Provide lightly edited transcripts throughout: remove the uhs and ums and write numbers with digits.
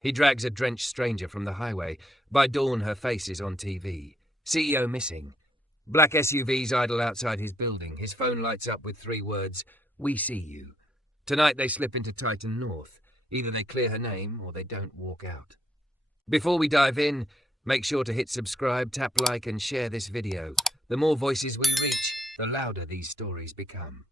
He drags a drenched stranger from the highway. By dawn, her face is on TV. CEO missing. Black SUVs idle outside his building. His phone lights up with 3 words, "We see you." Tonight they slip into Titan North. Either they clear her name or they don't walk out. Before we dive in, make sure to hit subscribe, tap like and share this video. The more voices we reach, the louder these stories become.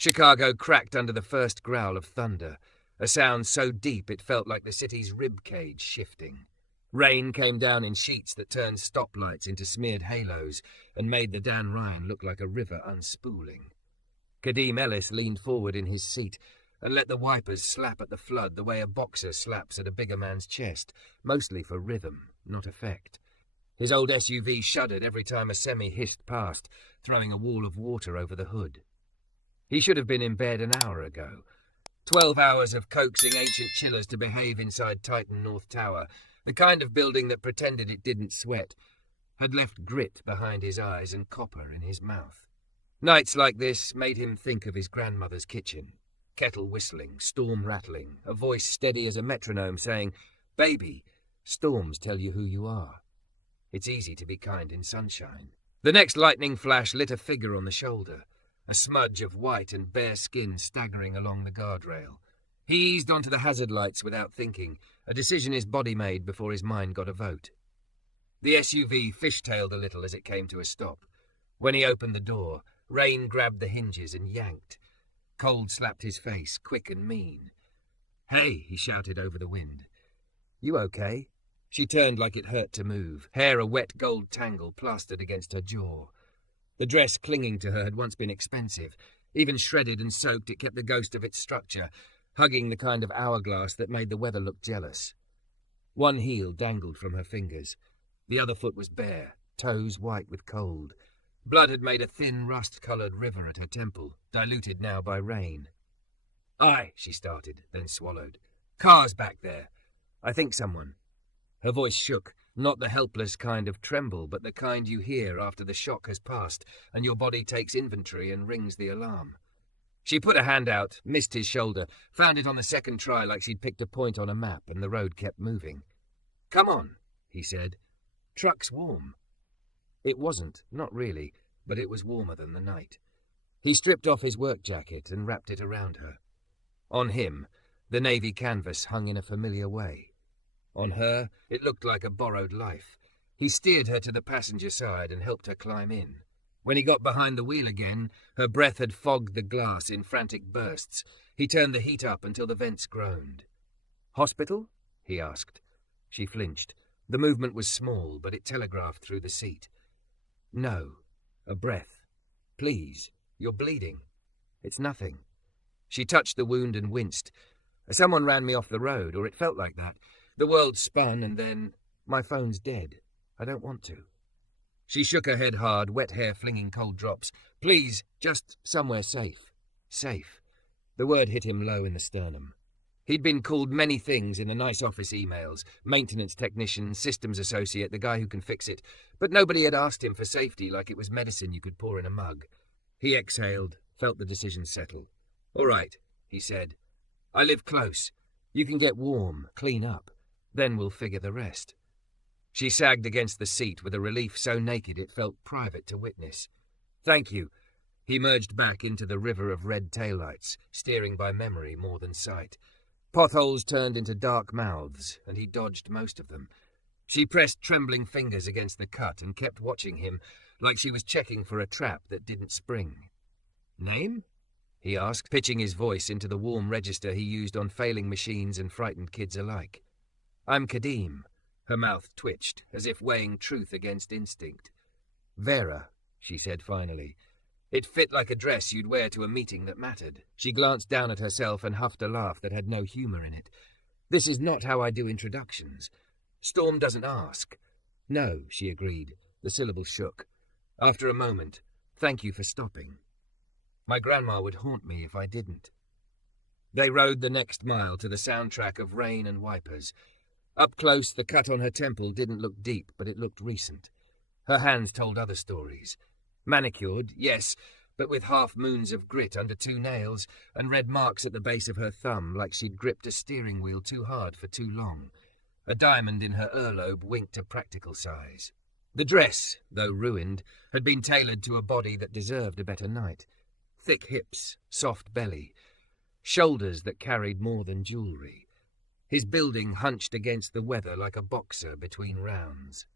Chicago cracked under the first growl of thunder, a sound so deep it felt like the city's rib cage shifting. Rain came down in sheets that turned stoplights into smeared halos and made the Dan Ryan look like a river unspooling. Kadeem Ellis leaned forward in his seat and let the wipers slap at the flood the way a boxer slaps at a bigger man's chest, mostly for rhythm, not effect. His old SUV shuddered every time a semi hissed past, throwing a wall of water over the hood. He should have been in bed an hour ago. 12 hours of coaxing ancient chillers to behave inside Titan North Tower, the kind of building that pretended it didn't sweat, had left grit behind his eyes and copper in his mouth. Nights like this made him think of his grandmother's kitchen. Kettle whistling, storm rattling, a voice steady as a metronome saying, "Baby, storms tell you who you are. It's easy to be kind in sunshine." The next lightning flash lit a figure on the shoulder, a smudge of white and bare skin staggering along the guardrail. He eased onto the hazard lights without thinking, a decision his body made before his mind got a vote. The SUV fishtailed a little as it came to a stop. When he opened the door, rain grabbed the hinges and yanked. Cold slapped his face, quick and mean. "Hey," he shouted over the wind. "You okay?" She turned like it hurt to move, hair a wet gold tangle plastered against her jaw. The dress clinging to her had once been expensive. Even shredded and soaked, it kept the ghost of its structure, hugging the kind of hourglass that made the weather look jealous. One heel dangled from her fingers. The other foot was bare, toes white with cold. Blood had made a thin, rust-coloured river at her temple, diluted now by rain. "Aye," she started, then swallowed. "Cars back there. I think someone." Her voice shook, not the helpless kind of tremble, but the kind you hear after the shock has passed and your body takes inventory and rings the alarm. She put a hand out, missed his shoulder, found it on the second try like she'd picked a point on a map, and the road kept moving. "Come on," he said. "Truck's warm." It wasn't, not really, but it was warmer than the night. He stripped off his work jacket and wrapped it around her. On him, the navy canvas hung in a familiar way. On her, it looked like a borrowed life. He steered her to the passenger side and helped her climb in. When he got behind the wheel again, her breath had fogged the glass in frantic bursts. He turned the heat up until the vents groaned. "Hospital?" he asked. She flinched. The movement was small, but it telegraphed through the seat. "No. A breath. Please. You're bleeding." "It's nothing." She touched the wound and winced. "Someone ran me off the road, or it felt like that. The world spun and then... My phone's dead. I don't want to." She shook her head hard, wet hair flinging cold drops. "Please, just somewhere safe." Safe. The word hit him low in the sternum. He'd been called many things in the nice office emails: maintenance technician, systems associate, the guy who can fix it. But nobody had asked him for safety like it was medicine you could pour in a mug. He exhaled, felt the decision settle. "All right," he said. "I live close. You can get warm, clean up. Then we'll figure the rest." She sagged against the seat with a relief so naked it felt private to witness. "Thank you." He merged back into the river of red taillights, steering by memory more than sight. Potholes turned into dark mouths, and he dodged most of them. She pressed trembling fingers against the cut and kept watching him, like she was checking for a trap that didn't spring. "Name?" he asked, pitching his voice into the warm register he used on failing machines and frightened kids alike. "I'm Kadeem." Her mouth twitched, as if weighing truth against instinct. "Vera," she said finally. It fit like a dress you'd wear to a meeting that mattered. She glanced down at herself and huffed a laugh that had no humour in it. "This is not how I do introductions. Storm doesn't ask." "No," she agreed. The syllable shook. After a moment, "Thank you for stopping. My grandma would haunt me if I didn't." They rode the next mile to the soundtrack of rain and wipers. Up close, the cut on her temple didn't look deep, but it looked recent. Her hands told other stories. Manicured, yes, but with half-moons of grit under 2 nails and red marks at the base of her thumb like she'd gripped a steering wheel too hard for too long. A diamond in her earlobe winked to practical size. The dress, though ruined, had been tailored to a body that deserved a better night. Thick hips, soft belly, shoulders that carried more than jewellery. His building hunched against the weather like a boxer between rounds.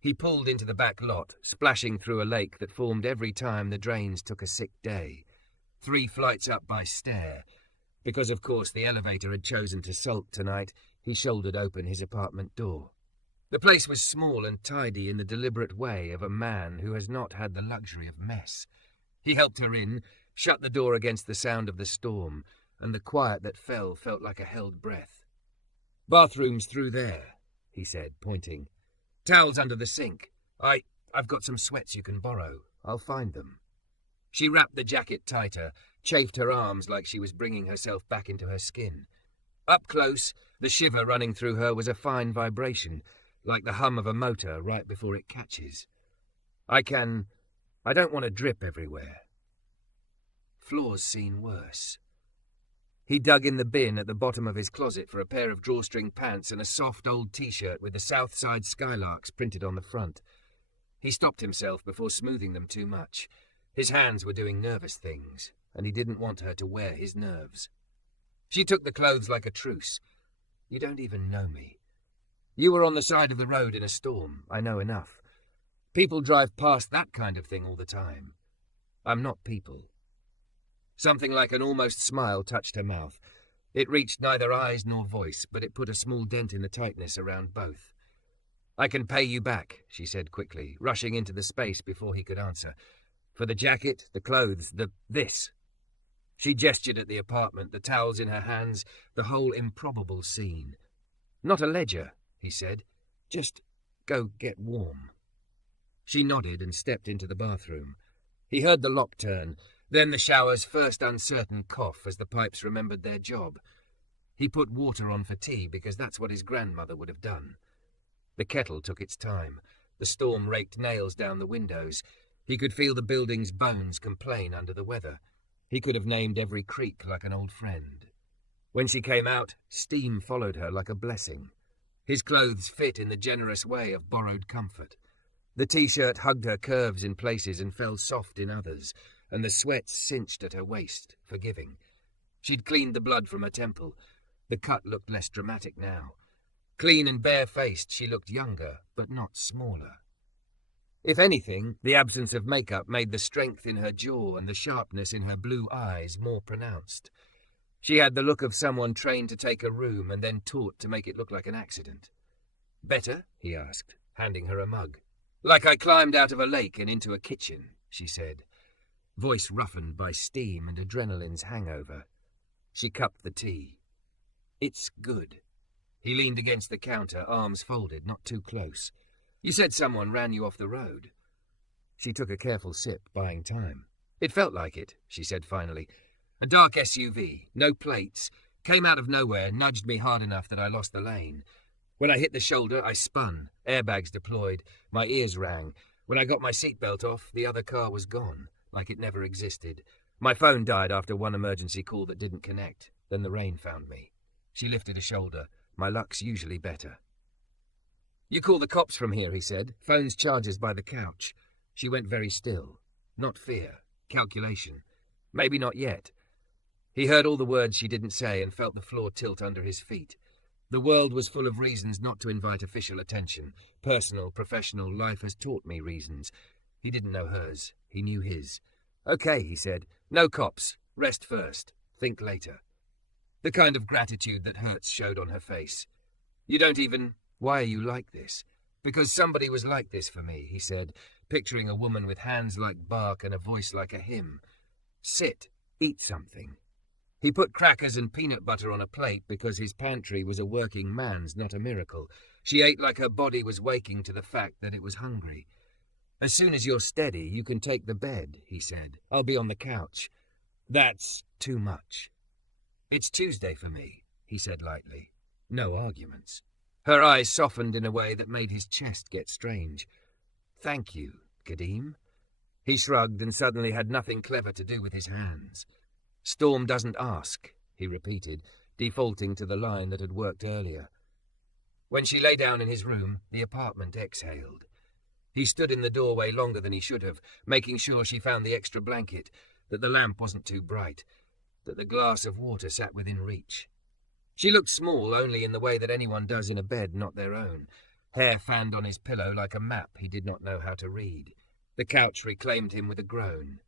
He pulled into the back lot, splashing through a lake that formed every time the drains took a sick day. 3 flights up by stair. Because, of course, the elevator had chosen to sulk tonight, he shouldered open his apartment door. The place was small and tidy in the deliberate way of a man who has not had the luxury of mess. He helped her in, shut the door against the sound of the storm, and the quiet that felt like a held breath. "Bathroom's through there," he said, pointing. "Towels under the sink. I've got some sweats you can borrow. I'll find them." She wrapped the jacket tighter, chafed her arms like she was bringing herself back into her skin. Up close, the shiver running through her was a fine vibration, like the hum of a motor right before it catches. I don't want to drip everywhere." Floor's seen worse. He dug in the bin at the bottom of his closet for a pair of drawstring pants and a soft old T-shirt with the Southside Skylarks printed on the front. He stopped himself before smoothing them too much. His hands were doing nervous things, and he didn't want her to wear his nerves. She took the clothes like a truce. "You don't even know me. You were on the side of the road in a storm. I know enough. People drive past that kind of thing all the time. I'm not people." Something like an almost smile touched her mouth. It reached neither eyes nor voice, but it put a small dent in the tightness around both. "I can pay you back," she said quickly, rushing into the space before he could answer. "For the jacket, the clothes, this." She gestured at the apartment, the towels in her hands, the whole improbable scene. "Not a ledger," he said. "Just go get warm." She nodded and stepped into the bathroom. He heard the lock turn, then the shower's first uncertain cough as the pipes remembered their job. He put water on for tea because that's what his grandmother would have done. The kettle took its time. The storm raked nails down the windows. He could feel the building's bones complain under the weather. He could have named every creak like an old friend. When she came out, steam followed her like a blessing. His clothes fit in the generous way of borrowed comfort. The T-shirt hugged her curves in places and fell soft in others, and the sweat cinched at her waist, forgiving. She'd cleaned the blood from her temple. The cut looked less dramatic now. Clean and bare-faced, she looked younger, but not smaller. If anything, the absence of makeup made the strength in her jaw and the sharpness in her blue eyes more pronounced. She had the look of someone trained to take a room and then taught to make it look like an accident. "Better?" he asked, handing her a mug. "Like I climbed out of a lake and into a kitchen," she said, voice roughened by steam and adrenaline's hangover. She cupped the tea. "It's good." He leaned against the counter, arms folded, not too close. "You said someone ran you off the road." She took a careful sip, buying time. "It felt like it," she said finally. "A dark SUV, no plates, came out of nowhere, nudged me hard enough that I lost the lane. When I hit the shoulder, I spun, airbags deployed, my ears rang. When I got my seatbelt off, the other car was gone, like it never existed. My phone died after one emergency call that didn't connect. Then the rain found me." She lifted a shoulder. "My luck's usually better." "You call the cops from here," he said. "Phone's charges by the couch." She went very still. Not fear. Calculation. Maybe not yet. He heard all the words she didn't say and felt the floor tilt under his feet. The world was full of reasons not to invite official attention. Personal, professional, life has taught me reasons. He didn't know hers. He knew his. "Okay," he said. "No cops. Rest first. Think later." The kind of gratitude that hurts showed on her face. "You don't even... Why are you like this?" "Because somebody was like this for me," he said, picturing a woman with hands like bark and a voice like a hymn. "Sit. Eat something." He put crackers and peanut butter on a plate because his pantry was a working man's, not a miracle. She ate like her body was waking to the fact that it was hungry. "As soon as you're steady, you can take the bed," he said. "I'll be on the couch." "That's too much." "It's Tuesday for me," he said lightly. No arguments. Her eyes softened in a way that made his chest get strange. "Thank you, Kadeem." He shrugged and suddenly had nothing clever to do with his hands. "Storm doesn't ask," he repeated, defaulting to the line that had worked earlier. When she lay down in his room, the apartment exhaled. He stood in the doorway longer than he should have, making sure she found the extra blanket, that the lamp wasn't too bright, that the glass of water sat within reach. She looked small only in the way that anyone does in a bed not their own, hair fanned on his pillow like a map he did not know how to read. The couch reclaimed him with a groan.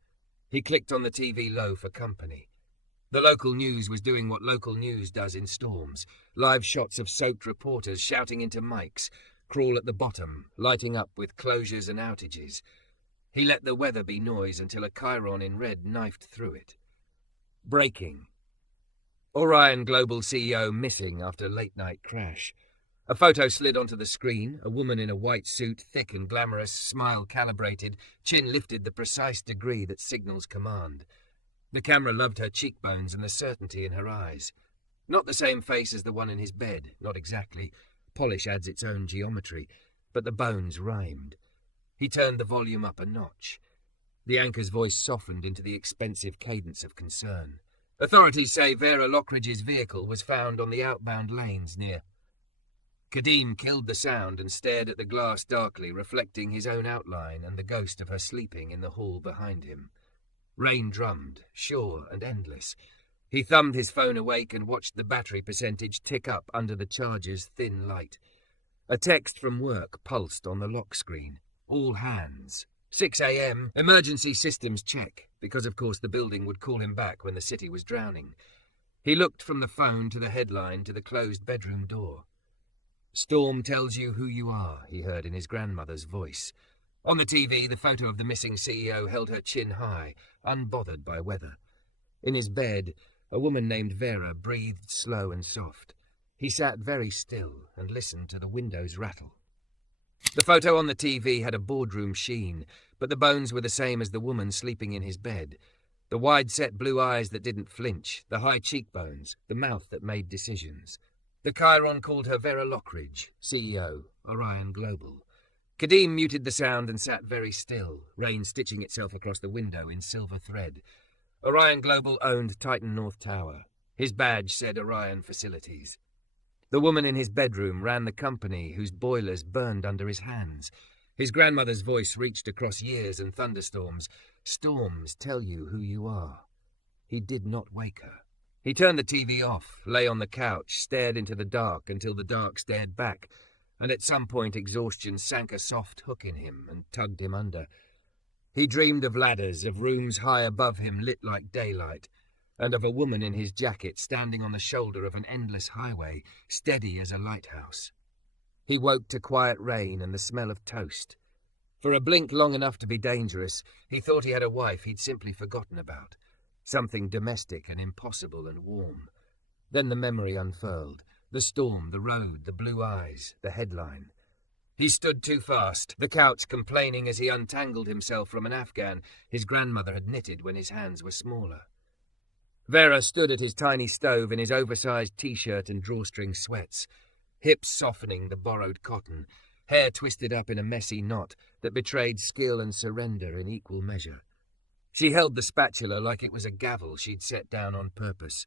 He clicked on the TV low for company. The local news was doing what local news does in storms, live shots of soaked reporters shouting into mics, crawl at the bottom, lighting up with closures and outages. He let the weather be noise until a chyron in red knifed through it. Breaking. Orion Global CEO missing after late-night crash. A photo slid onto the screen, a woman in a white suit, thick and glamorous, smile calibrated, chin lifted the precise degree that signals command. The camera loved her cheekbones and the certainty in her eyes. Not the same face as the one in his bed, not exactly. Polish adds its own geometry, but the bones rhymed. He turned the volume up a notch. The anchor's voice softened into the expensive cadence of concern. Authorities say Vera Lockridge's vehicle was found on the outbound lanes near. Kadim killed the sound and stared at the glass darkly, reflecting his own outline and the ghost of her sleeping in the hall behind him. Rain drummed, sure and endless. He thumbed his phone awake and watched the battery percentage tick up under the charger's thin light. A text from work pulsed on the lock screen. All hands. 6 a.m. Emergency systems check, because of course the building would call him back when the city was drowning. He looked from the phone to the headline to the closed bedroom door. Storm tells you who you are, he heard in his grandmother's voice. On the TV, the photo of the missing CEO held her chin high, unbothered by weather. In his bed, a woman named Vera breathed slow and soft. He sat very still and listened to the windows rattle. The photo on the TV had a boardroom sheen, but the bones were the same as the woman sleeping in his bed. The wide-set blue eyes that didn't flinch, the high cheekbones, the mouth that made decisions. The chyron called her Vera Lockridge, CEO, Orion Global. Kadim muted the sound and sat very still, rain stitching itself across the window in silver thread. Orion Global owned Titan North Tower. His badge said Orion Facilities. The woman in his bedroom ran the company whose boilers burned under his hands. His grandmother's voice reached across years and thunderstorms. Storms tell you who you are. He did not wake her. He turned the TV off, lay on the couch, stared into the dark until the dark stared back, and at some point exhaustion sank a soft hook in him and tugged him under. He dreamed of ladders, of rooms high above him lit like daylight, and of a woman in his jacket standing on the shoulder of an endless highway, steady as a lighthouse. He woke to quiet rain and the smell of toast. For a blink long enough to be dangerous, he thought he had a wife he'd simply forgotten about, something domestic and impossible and warm. Then the memory unfurled, the storm, the road, the blue eyes, the headline. He stood too fast, the couch complaining as he untangled himself from an Afghan his grandmother had knitted when his hands were smaller. Vera stood at his tiny stove in his oversized T-shirt and drawstring sweats, hips softening the borrowed cotton, hair twisted up in a messy knot that betrayed skill and surrender in equal measure. She held the spatula like it was a gavel she'd set down on purpose.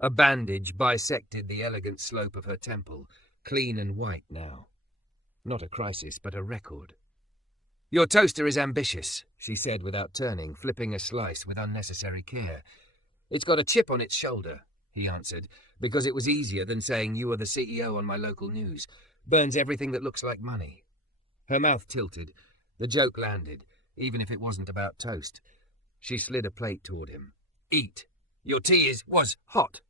A bandage bisected the elegant slope of her temple, clean and white now. Not a crisis, but a record. "Your toaster is ambitious," she said without turning, flipping a slice with unnecessary care. "It's got a chip on its shoulder," he answered, because it was easier than saying you are the CEO on my local news. Burns everything that looks like money. Her mouth tilted. The joke landed, even if it wasn't about toast. She slid a plate toward him. "Eat. Your tea was hot."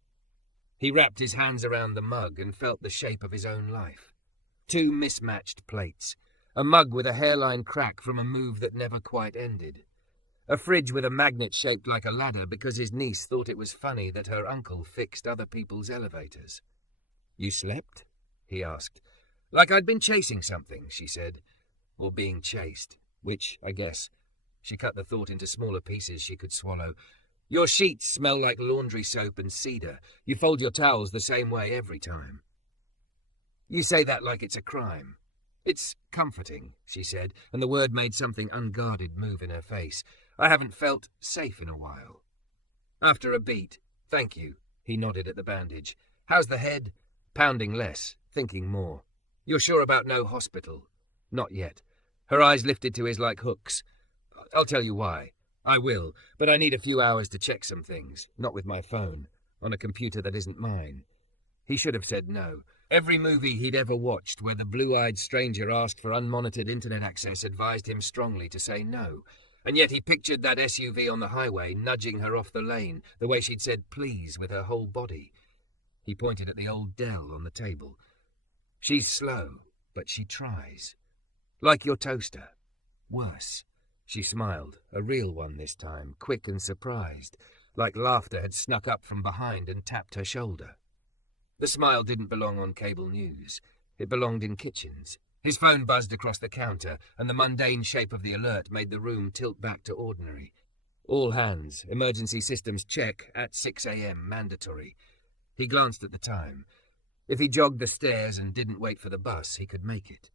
He wrapped his hands around the mug and felt the shape of his own life. 2 mismatched plates. A mug with a hairline crack from a move that never quite ended. A fridge with a magnet shaped like a ladder because his niece thought it was funny that her uncle fixed other people's elevators. "You slept?" he asked. "Like I'd been chasing something," she said. "Or being chased. Which, I guess." She cut the thought into smaller pieces she could swallow. "Your sheets smell like laundry soap and cedar. You fold your towels the same way every time." "You say that like it's a crime." "It's comforting," she said, and the word made something unguarded move in her face. "I haven't felt safe in a while." "After a beat? Thank you." He nodded at the bandage. "How's the head?" "Pounding less. thinking more. "You're sure about no hospital?" "Not yet." Her eyes lifted to his like hooks. "I'll tell you why. I will, but I need a few hours to check some things, not with my phone, on a computer that isn't mine." He should have said no. Every movie he'd ever watched where the blue-eyed stranger asked for unmonitored internet access advised him strongly to say no. And yet he pictured that SUV on the highway nudging her off the lane, the way she'd said please with her whole body. He pointed at the old Dell on the table. "She's slow, but she tries. Like your toaster. Worse." She smiled, a real one this time, quick and surprised, like laughter had snuck up from behind and tapped her shoulder. The smile didn't belong on cable news. It belonged in kitchens. His phone buzzed across the counter, and the mundane shape of the alert made the room tilt back to ordinary. "All hands, emergency systems check at 6 a.m, mandatory." He glanced at the time. If he jogged the stairs and didn't wait for the bus, he could make it.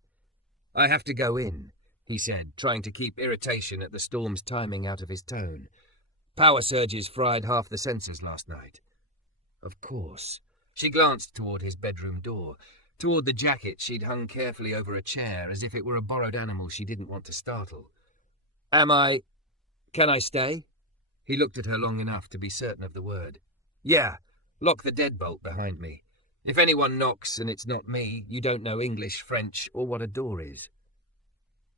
"I have to go in," he said, trying to keep irritation at the storm's timing out of his tone. "Power surges fried half the sensors last night." Of course. She glanced toward his bedroom door, toward the jacket she'd hung carefully over a chair as if it were a borrowed animal she didn't want to startle. Can I stay?" He looked at her long enough to be certain of the word. "Yeah, lock the deadbolt behind me. If anyone knocks and it's not me, you don't know English, French, or what a door is."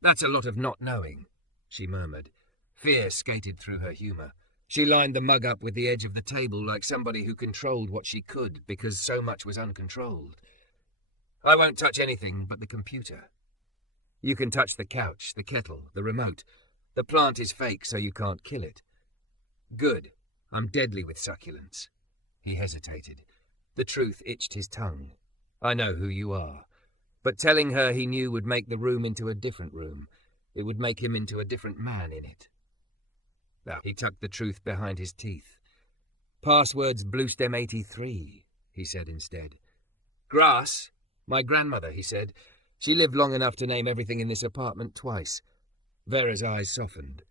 "That's a lot of not knowing," she murmured. Fear skated through her humour. She lined the mug up with the edge of the table like somebody who controlled what she could because so much was uncontrolled. "I won't touch anything but the computer." "You can touch the couch, the kettle, the remote. The plant is fake so you can't kill it." "Good. I'm deadly with succulents." He hesitated. The truth itched his tongue. "I know who you are." But telling her he knew would make the room into a different room. It would make him into a different man in it. He tucked the truth behind his teeth. "Password's Bluestem 83, he said instead. "Grass? My grandmother," he said. "She lived long enough to name everything in this apartment twice." Vera's eyes softened.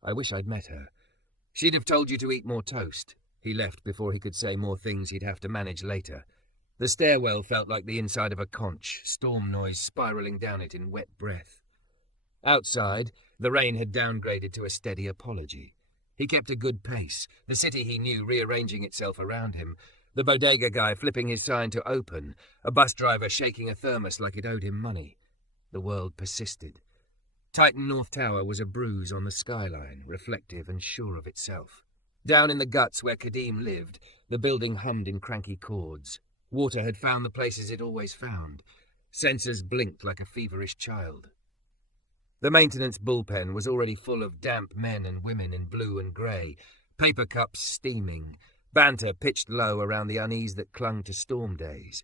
"I wish I'd met her. She'd have told you to eat more toast." He left before he could say more things he'd have to manage later. The stairwell felt like the inside of a conch, storm noise spiralling down it in wet breath. Outside, the rain had downgraded to a steady apology. He kept a good pace, the city he knew rearranging itself around him, the bodega guy flipping his sign to open, a bus driver shaking a thermos like it owed him money. The world persisted. Titan North Tower was a bruise on the skyline, reflective and sure of itself. Down in the guts where Kadim lived, the building hummed in cranky chords. Water had found the places it always found. Sensors blinked like a feverish child. The maintenance bullpen was already full of damp men and women in blue and grey, paper cups steaming, banter pitched low around the unease that clung to storm days.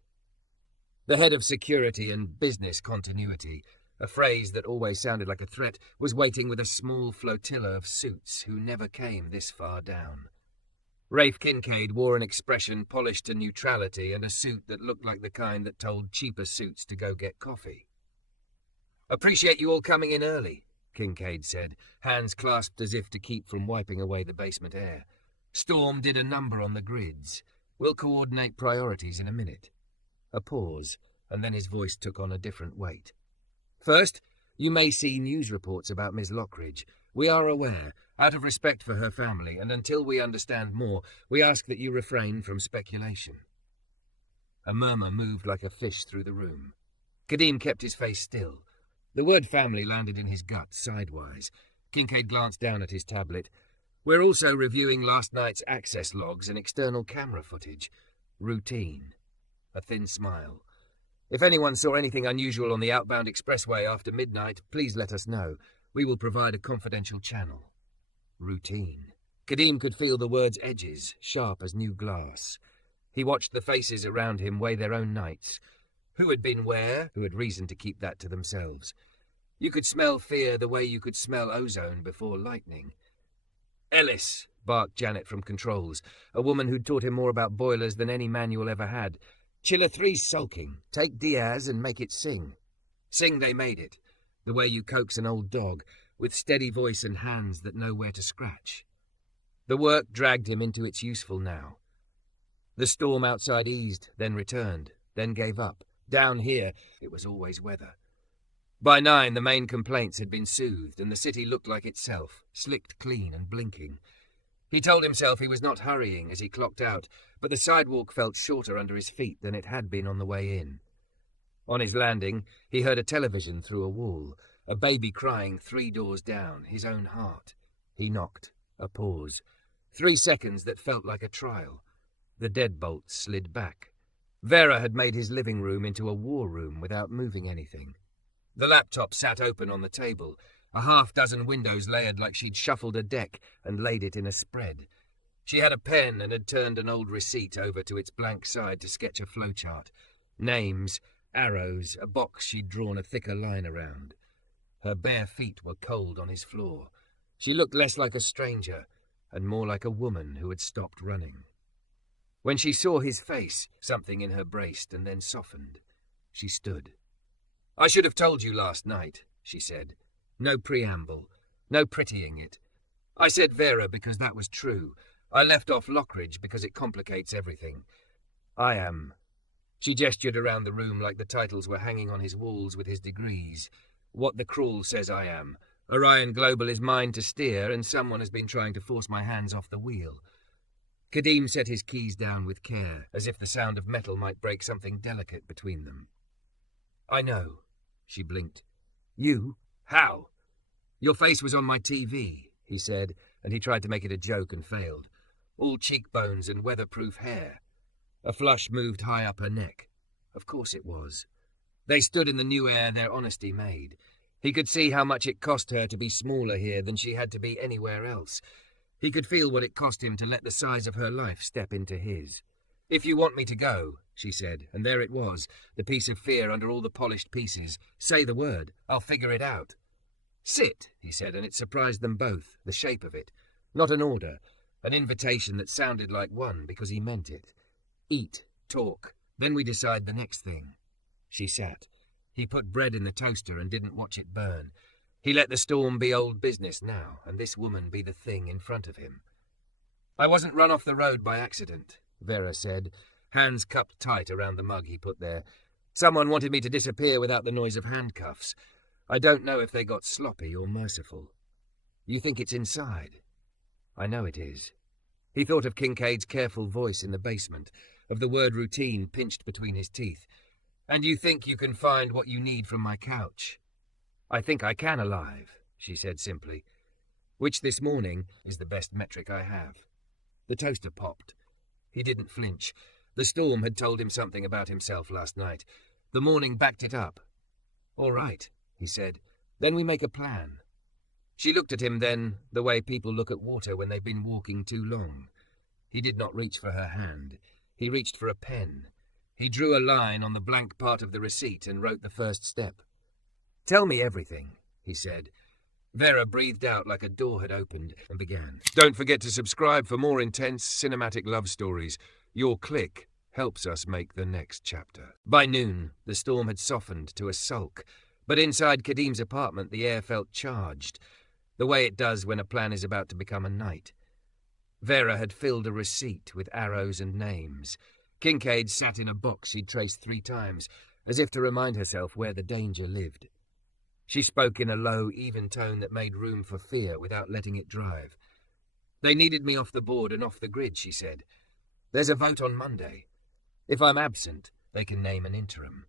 The head of security and business continuity, a phrase that always sounded like a threat, was waiting with a small flotilla of suits who never came this far down. Rafe Kincaid wore an expression polished to neutrality and a suit that looked like the kind that told cheaper suits to go get coffee. "Appreciate you all coming in early," Kincaid said, hands clasped as if to keep from wiping away the basement air. "Storm did a number on the grids. We'll coordinate priorities in a minute." A pause, and then his voice took on a different weight. "First, you may see news reports about Miss Lockridge. We are aware, out of respect for her family, and until we understand more, we ask that you refrain from speculation." A murmur moved like a fish through the room. Kadim kept his face still. The word family landed in his gut, sidewise. Kincaid glanced down at his tablet. "We're also reviewing last night's access logs and external camera footage. Routine." A thin smile. "If anyone saw anything unusual on the outbound expressway after midnight, please let us know. We will provide a confidential channel." Routine. Kadim could feel the word's edges, sharp as new glass. He watched the faces around him weigh their own nights. Who had been where, who had reason to keep that to themselves. You could smell fear the way you could smell ozone before lightning. "Ellis," barked Janet from controls, a woman who'd taught him more about boilers than any manual ever had. "Chiller 3's sulking. Take Diaz and make it sing." Sing they made it, the way you coax an old dog, with steady voice and hands that know where to scratch. The work dragged him into its useful now. The storm outside eased, then returned, then gave up. Down here, it was always weather. By 9, the main complaints had been soothed, and the city looked like itself, slicked clean and blinking. He told himself he was not hurrying as he clocked out, but the sidewalk felt shorter under his feet than it had been on the way in. On his landing, he heard a television through a wall, a baby crying 3 doors down, his own heart. He knocked. A pause. 3 seconds that felt like a trial. The deadbolt slid back. Vera had made his living room into a war room without moving anything. The laptop sat open on the table, a half-dozen windows layered like she'd shuffled a deck and laid it in a spread. She had a pen and had turned an old receipt over to its blank side to sketch a flowchart. Names, arrows, a box she'd drawn a thicker line around. Her bare feet were cold on his floor. She looked less like a stranger and more like a woman who had stopped running. When she saw his face, something in her braced and then softened. She stood. "I should have told you last night," she said. No preamble, no prettying it. "I said Vera because that was true. I left off Lockridge because it complicates everything. I am." She gestured around the room like the titles were hanging on his walls with his degrees. "What the Crawl says I am. Orion Global is mine to steer, and someone has been trying to force my hands off the wheel." Kadim set his keys down with care, as if the sound of metal might break something delicate between them. "I know," she blinked. "You? How?" "Your face was on my TV," he said, and he tried to make it a joke and failed. "All cheekbones and weatherproof hair." A flush moved high up her neck. Of course it was. They stood in the new air their honesty made. He could see how much it cost her to be smaller here than she had to be anywhere else. He could feel what it cost him to let the size of her life step into his. "If you want me to go," she said, and there it was, the piece of fear under all the polished pieces. "Say the word. I'll figure it out." "Sit," he said, and it surprised them both, the shape of it. Not an order, an invitation that sounded like one because he meant it. "Eat, talk, then we decide the next thing." She sat. He put bread in the toaster and didn't watch it burn. He let the storm be old business now, and this woman be the thing in front of him. "I wasn't run off the road by accident," Vera said, hands cupped tight around the mug he put there. "Someone wanted me to disappear without the noise of handcuffs. I don't know if they got sloppy or merciful." "You think it's inside?" "I know it is." He thought of Kincaid's careful voice in the basement, of the word routine pinched between his teeth. "And you think you can find what you need from my couch?" "I think I can alive," she said simply. "Which this morning is the best metric I have." The toaster popped. He didn't flinch. The storm had told him something about himself last night. The morning backed it up. "All right," he said. "Then we make a plan." She looked at him then, the way people look at water when they've been walking too long. He did not reach for her hand. He reached for a pen. He drew a line on the blank part of the receipt and wrote the first step. "Tell me everything," he said. Vera breathed out like a door had opened and began. "Don't forget to subscribe for more intense cinematic love stories. Your click helps us make the next chapter." By noon, the storm had softened to a sulk, but inside Kadim's apartment the air felt charged, the way it does when a plan is about to become a night. Vera had filled a receipt with arrows and names. Kincaid sat in a box she'd traced 3 times, as if to remind herself where the danger lived. She spoke in a low, even tone that made room for fear without letting it drive. "They needed me off the board and off the grid," she said. "There's a vote on Monday. If I'm absent, they can name an interim.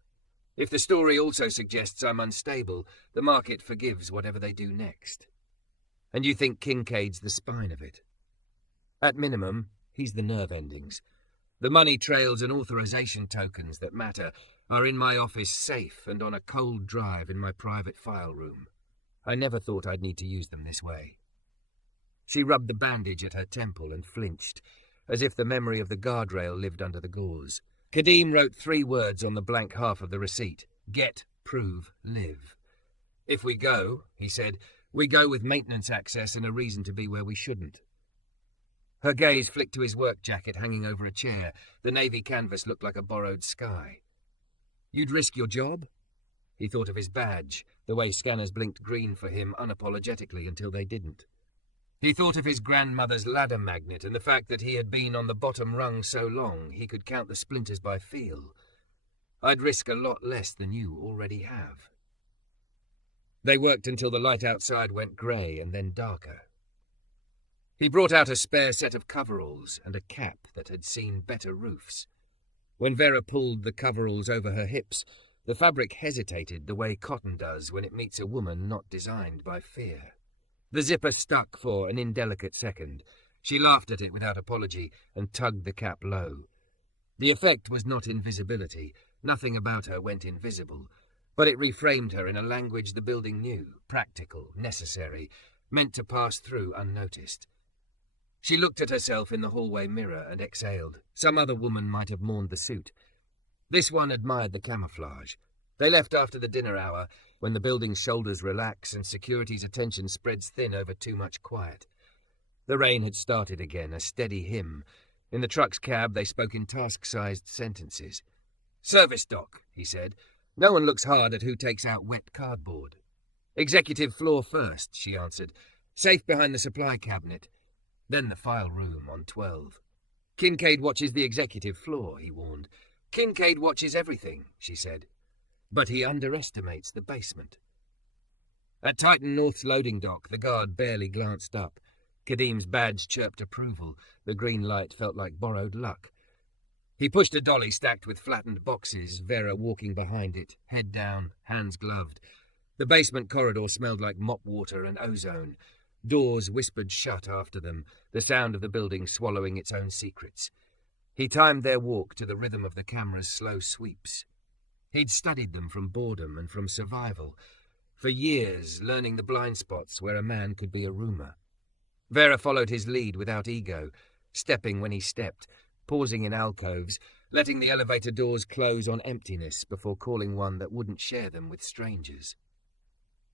If the story also suggests I'm unstable, the market forgives whatever they do next. And you think Kincaid's the spine of it? At minimum, he's the nerve endings. The money trails and authorization tokens that matter are in my office safe and on a cold drive in my private file room. I never thought I'd need to use them this way." She rubbed the bandage at her temple and flinched, as if the memory of the guardrail lived under the gauze. Kadim wrote 3 words on the blank half of the receipt. "Get, prove, live." "If we go," he said, "we go with maintenance access and a reason to be where we shouldn't." Her gaze flicked to his work jacket hanging over a chair. The navy canvas looked like a borrowed sky. "You'd risk your job?" He thought of his badge, the way scanners blinked green for him unapologetically until they didn't. He thought of his grandmother's ladder magnet and the fact that he had been on the bottom rung so long he could count the splinters by feel. I'd risk a lot less than you already have." They worked until the light outside went grey and then darker. He brought out a spare set of coveralls and a cap that had seen better roofs. When Vera pulled the coveralls over her hips, the fabric hesitated the way cotton does when it meets a woman not designed by fear. The zipper stuck for an indelicate second. She laughed at it without apology and tugged the cap low. The effect was not invisibility. Nothing about her went invisible, but it reframed her in a language the building knew, practical, necessary, meant to pass through unnoticed. She looked at herself in the hallway mirror and exhaled. Some other woman might have mourned the suit. This one admired the camouflage. They left after the dinner hour, when the building's shoulders relax and security's attention spreads thin over too much quiet. The rain had started again, a steady hymn. In the truck's cab, they spoke in task-sized sentences. "Service dock," he said. "No one looks hard at who takes out wet cardboard." "Executive floor first," she answered. "Safe behind the supply cabinet. Then the file room on 12. "Kincaid watches the executive floor," he warned. "Kincaid watches everything," she said. "But he underestimates the basement." At Titan North's loading dock, the guard barely glanced up. Kadim's badge chirped approval. The green light felt like borrowed luck. He pushed a dolly stacked with flattened boxes, Vera walking behind it, head down, hands gloved. The basement corridor smelled like mop water and ozone. Doors whispered shut after them, the sound of the building swallowing its own secrets. He timed their walk to the rhythm of the camera's slow sweeps. He'd studied them from boredom and from survival, for years learning the blind spots where a man could be a rumour. Vera followed his lead without ego, stepping when he stepped, pausing in alcoves, letting the elevator doors close on emptiness before calling one that wouldn't share them with strangers.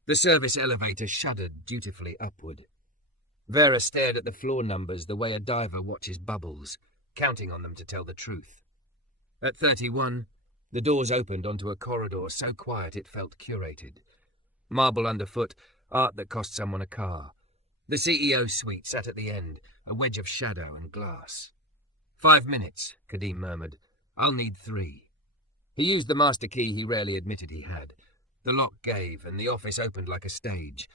The service elevator shuddered dutifully upward. Vera stared at the floor numbers the way a diver watches bubbles, counting on them to tell the truth. At 31, the doors opened onto a corridor so quiet it felt curated. Marble underfoot, art that cost someone a car. The CEO's suite sat at the end, a wedge of shadow and glass. 5 minutes, Kadim murmured. "I'll need 3. He used the master key he rarely admitted he had. The lock gave, and the office opened like a stage.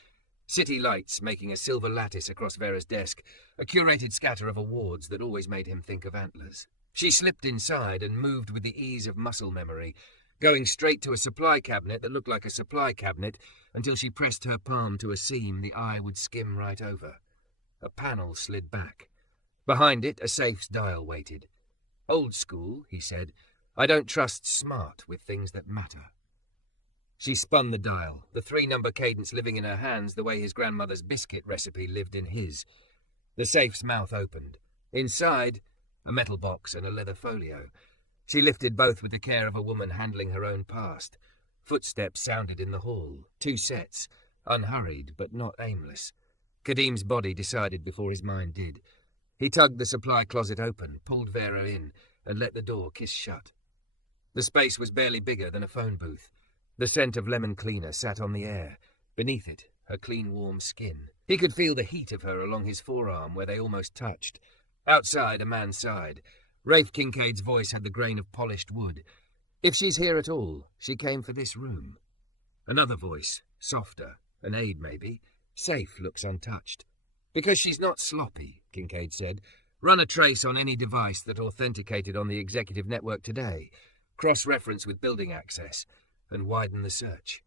City lights making a silver lattice across Vera's desk, a curated scatter of awards that always made him think of antlers. She slipped inside and moved with the ease of muscle memory, going straight to a supply cabinet that looked like a supply cabinet until she pressed her palm to a seam the eye would skim right over. A panel slid back. Behind it, a safe's dial waited. "Old school," he said. "I don't trust smart with things that matter." She spun the dial, the 3-number cadence living in her hands the way his grandmother's biscuit recipe lived in his. The safe's mouth opened. Inside, a metal box and a leather folio. She lifted both with the care of a woman handling her own past. Footsteps sounded in the hall, 2 sets, unhurried but not aimless. Kadim's body decided before his mind did. He tugged the supply closet open, pulled Vera in, and let the door kiss shut. The space was barely bigger than a phone booth. The scent of lemon cleaner sat on the air. Beneath it, her clean, warm skin. He could feel the heat of her along his forearm where they almost touched. Outside, a man sighed. Rafe Kincaid's voice had the grain of polished wood. "If she's here at all, she came for this room." Another voice, softer, an aide maybe. "Safe looks untouched." "Because she's not sloppy," Kincaid said. "Run a trace on any device that authenticated on the executive network today. Cross-reference with building access, and widen the search.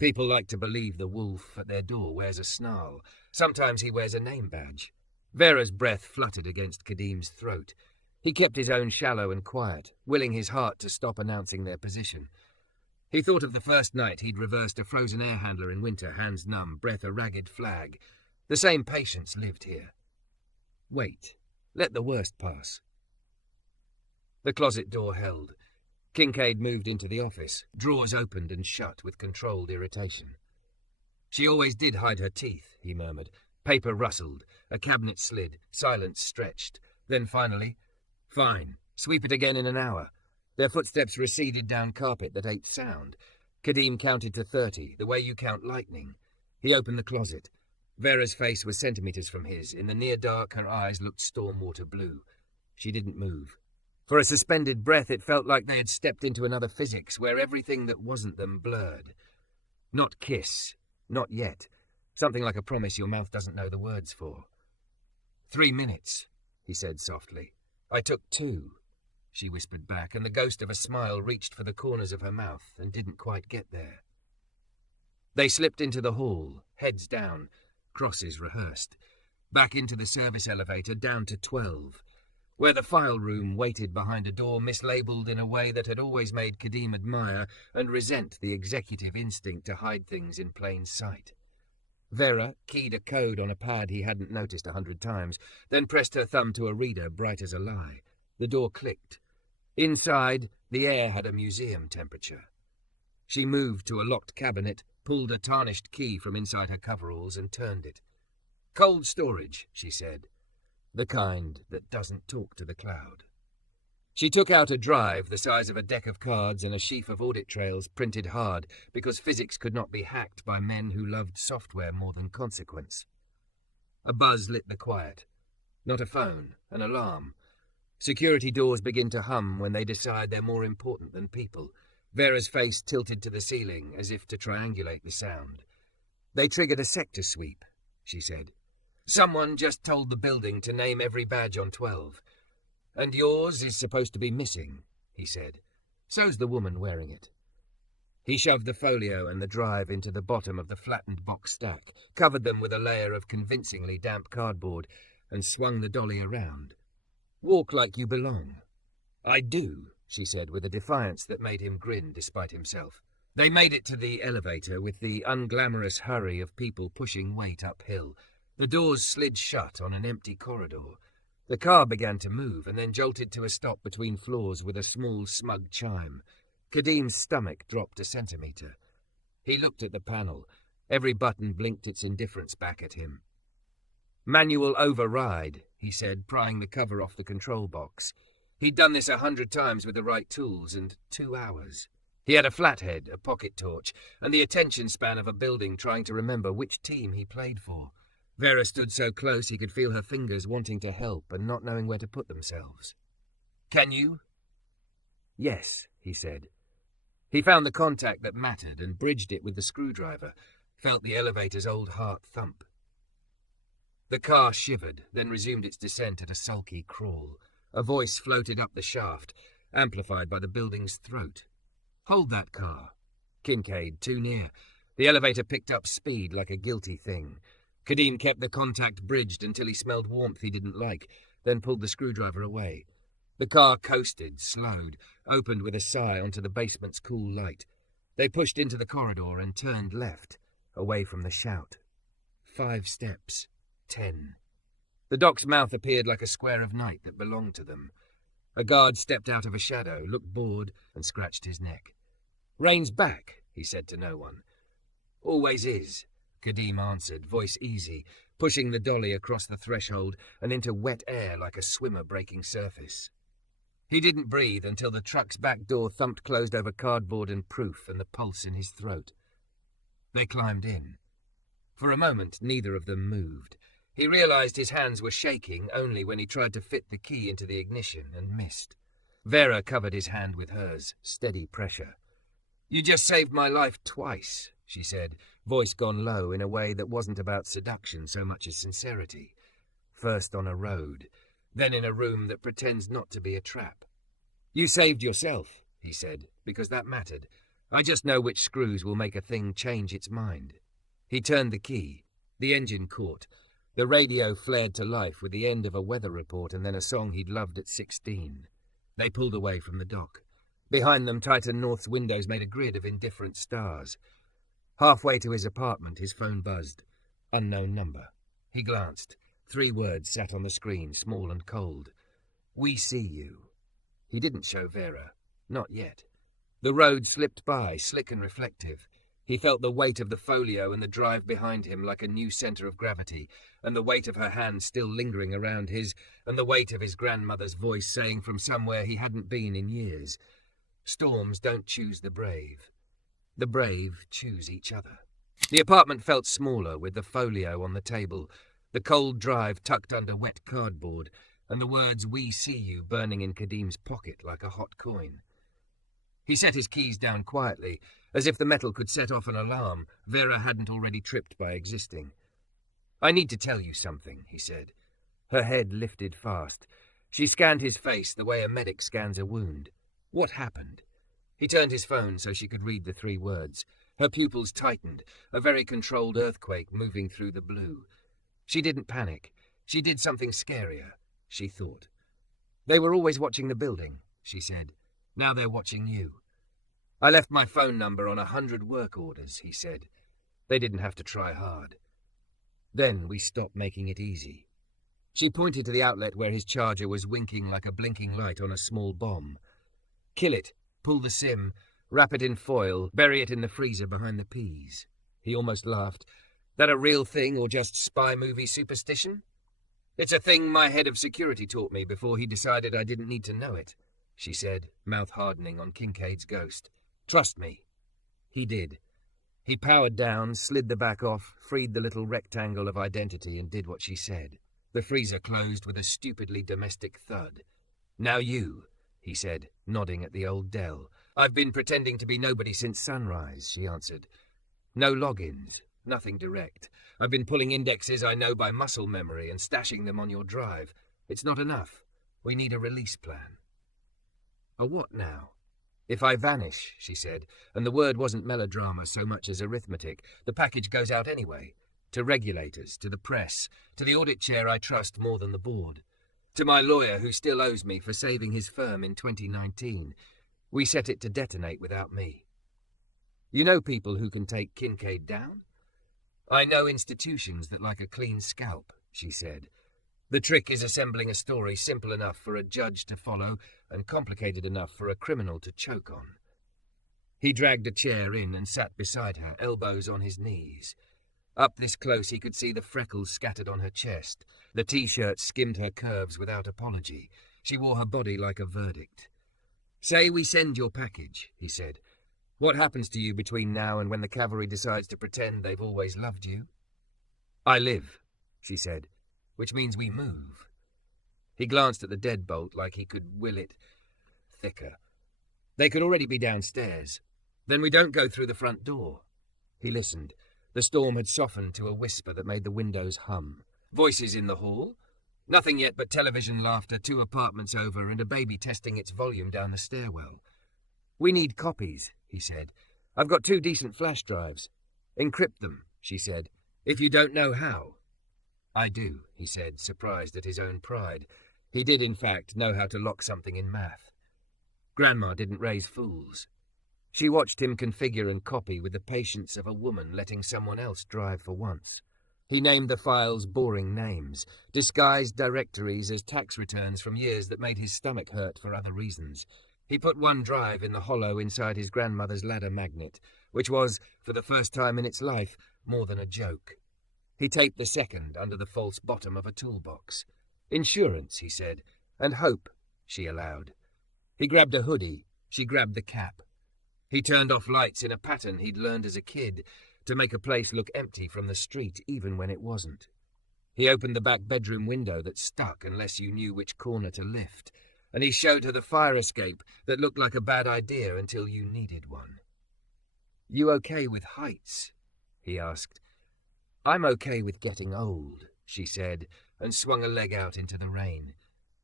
People like to believe the wolf at their door wears a snarl. Sometimes he wears a name badge." Vera's breath fluttered against Kadim's throat. He kept his own shallow and quiet, willing his heart to stop announcing their position. He thought of the first night he'd reversed a frozen air handler in winter, hands numb, breath a ragged flag. The same patience lived here. Wait. Let the worst pass. The closet door held. Kincaid moved into the office. Drawers opened and shut with controlled irritation. "She always did hide her teeth," he murmured. Paper rustled. A cabinet slid. Silence stretched. Then finally, "Fine. Sweep it again in an hour." Their footsteps receded down carpet that ate sound. Kadim counted to 30, the way you count lightning. He opened the closet. Vera's face was centimetres from his. In the near dark, her eyes looked stormwater blue. She didn't move. For a suspended breath, it felt like they had stepped into another physics where everything that wasn't them blurred. Not kiss. Not yet. Something like a promise your mouth doesn't know the words for. 3 minutes, he said softly. I took 2, she whispered back, and the ghost of a smile reached for the corners of her mouth and didn't quite get there. They slipped into the hall, heads down, crosses rehearsed, back into the service elevator down to 12, where the file room waited behind a door mislabeled in a way that had always made Kadim admire and resent the executive instinct to hide things in plain sight. Vera keyed a code on a pad he hadn't noticed 100 times, then pressed her thumb to a reader bright as a lie. The door clicked. Inside, the air had a museum temperature. She moved to a locked cabinet, pulled a tarnished key from inside her coveralls and turned it. Cold storage, she said. The kind that doesn't talk to the cloud. She took out a drive the size of a deck of cards and a sheaf of audit trails printed hard because physics could not be hacked by men who loved software more than consequence. A buzz lit the quiet. Not a phone, an alarm. Security doors begin to hum when they decide they're more important than people. Vera's face tilted to the ceiling as if to triangulate the sound. They triggered a sector sweep, she said. Someone just told the building to name every badge on 12. And yours is supposed to be missing, he said. So's the woman wearing it. He shoved the folio and the drive into the bottom of the flattened box stack, covered them with a layer of convincingly damp cardboard, and swung the dolly around. Walk like you belong. I do, she said with a defiance that made him grin despite himself. They made it to the elevator with the unglamorous hurry of people pushing weight uphill. The doors slid shut on an empty corridor. The car began to move and then jolted to a stop between floors with a small, smug chime. Kadim's stomach dropped a centimetre. He looked at the panel. Every button blinked its indifference back at him. Manual override, he said, prying the cover off the control box. He'd done this 100 times with the right tools, and 2 hours. He had a flathead, a pocket torch, and the attention span of a building trying to remember which team he played for. Vera stood so close he could feel her fingers wanting to help and not knowing where to put themselves. Can you? Yes, he said. He found the contact that mattered and bridged it with the screwdriver, felt the elevator's old heart thump. The car shivered, then resumed its descent at a sulky crawl. A voice floated up the shaft, amplified by the building's throat. Hold that car. Kincaid, too near. The elevator picked up speed like a guilty thing. Kadim kept the contact bridged until he smelled warmth he didn't like, then pulled the screwdriver away. The car coasted, slowed, opened with a sigh onto the basement's cool light. They pushed into the corridor and turned left, away from the shout. 5 steps. 10. The dock's mouth appeared like a square of night that belonged to them. A guard stepped out of a shadow, looked bored, and scratched his neck. Rain's back, he said to no one. Always is. Kadim answered, voice easy, pushing the dolly across the threshold and into wet air like a swimmer breaking surface. He didn't breathe until the truck's back door thumped closed over cardboard and proof and the pulse in his throat. They climbed in. For a moment, neither of them moved. He realized his hands were shaking only when he tried to fit the key into the ignition and missed. Vera covered his hand with hers, steady pressure. You just saved my life twice, she said, voice gone low in a way that wasn't about seduction so much as sincerity. First on a road, then in a room that pretends not to be a trap. You saved yourself, he said, because that mattered. I just know which screws will make a thing change its mind. He turned the key. The engine caught. The radio flared to life with the end of a weather report and then a song he'd loved at 16. They pulled away from the dock. Behind them, Titan North's windows made a grid of indifferent stars. Halfway to his apartment, his phone buzzed. Unknown number. He glanced. 3 words sat on the screen, small and cold. We see you. He didn't show Vera. Not yet. The road slipped by, slick and reflective. He felt the weight of the folio and the drive behind him like a new centre of gravity, and the weight of her hand still lingering around his, and the weight of his grandmother's voice saying from somewhere he hadn't been in years, storms don't choose the brave. The brave choose each other. The apartment felt smaller with the folio on the table, the cold drive tucked under wet cardboard, and the words "We see you" burning in Kadim's pocket like a hot coin. He set his keys down quietly, as if the metal could set off an alarm Vera hadn't already tripped by existing. "I need to tell you something," he said. Her head lifted fast. She scanned his face the way a medic scans a wound. "What happened?" He turned his phone so she could read the 3 words. Her pupils tightened, a very controlled earthquake moving through the blue. She didn't panic. She did something scarier, she thought. "They were always watching the building," she said. "Now they're watching you." "I left my phone number on 100 work orders," he said. "They didn't have to try hard." Then we stopped making it easy. She pointed to the outlet where his charger was winking like a blinking light on a small bomb. "Kill it, pull the SIM, wrap it in foil, bury it in the freezer behind the peas." He almost laughed. "That a real thing or just spy movie superstition?" "It's a thing my head of security taught me before he decided I didn't need to know it," she said, mouth hardening on Kincaid's ghost. "Trust me." He did. He powered down, slid the back off, freed the little rectangle of identity and did what she said. The freezer closed with a stupidly domestic thud. "Now you," he said, nodding at the old Dell. "I've been pretending to be nobody since sunrise," she answered. "No logins, nothing direct. I've been pulling indexes I know by muscle memory and stashing them on your drive. It's not enough. We need a release plan." "A what now?" "If I vanish," she said, and the word wasn't melodrama so much as arithmetic, "the package goes out anyway. To regulators, to the press, to the audit chair I trust more than the board. To my lawyer who still owes me for saving his firm in 2019. We set it to detonate without me." "You know people who can take Kincaid down?" "I know institutions that like a clean scalp," she said. "The trick is assembling a story simple enough for a judge to follow and complicated enough for a criminal to choke on." He dragged a chair in and sat beside her, elbows on his knees. Up this close he could see the freckles scattered on her chest. The T-shirt skimmed her curves without apology. She wore her body like a verdict. "Say we send your package," he said. "What happens to you between now and when the cavalry decides to pretend they've always loved you?" "I live," she said, "which means we move." He glanced at the deadbolt like he could will it thicker. "They could already be downstairs. Then we don't go through the front door." He listened. The storm had softened to a whisper that made the windows hum. Voices in the hall? Nothing yet but television laughter 2 apartments over and a baby testing its volume down the stairwell. "We need copies," he said. "I've got 2 decent flash drives." "Encrypt them," she said, "if you don't know how." "I do," he said, surprised at his own pride. He did, in fact, know how to lock something in math. Grandma didn't raise fools. She watched him configure and copy with the patience of a woman letting someone else drive for once. He named the files boring names, disguised directories as tax returns from years that made his stomach hurt for other reasons. He put 1 drive in the hollow inside his grandmother's ladder magnet, which was, for the first time in its life, more than a joke. He taped the second under the false bottom of a toolbox. "Insurance," he said, "and hope," she allowed. He grabbed a hoodie. She grabbed the cap. He turned off lights in a pattern he'd learned as a kid, to make a place look empty from the street even when it wasn't. He opened the back bedroom window that stuck unless you knew which corner to lift, and he showed her the fire escape that looked like a bad idea until you needed one. "You okay with heights?" he asked. "I'm okay with getting old," she said, and swung a leg out into the rain.